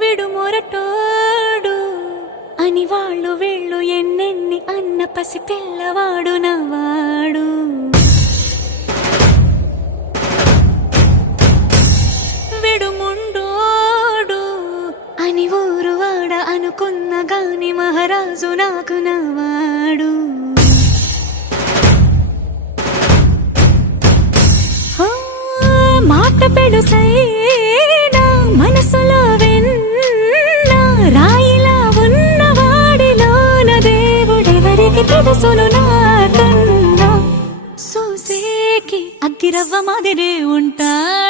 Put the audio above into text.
విడు మొరటోడు అని వాళ్ళు వీళ్ళు ఎన్నెన్ని అన్న పసి పిల్లవాడు నవ్వాడు. విడు ముండోడు అని ఊరు వాడ అనుకున్న గాని మహారాజు నాకు నవ్వాడు. మాట పెడుసైనా మనసులో వెన్న రాయిలా ఉన్నవాడిలోన దేవుడెవరికి తెలుసును నాకన్నా. సూసేకి అగ్గిరవ్వ మాదిరే ఉంటాడు.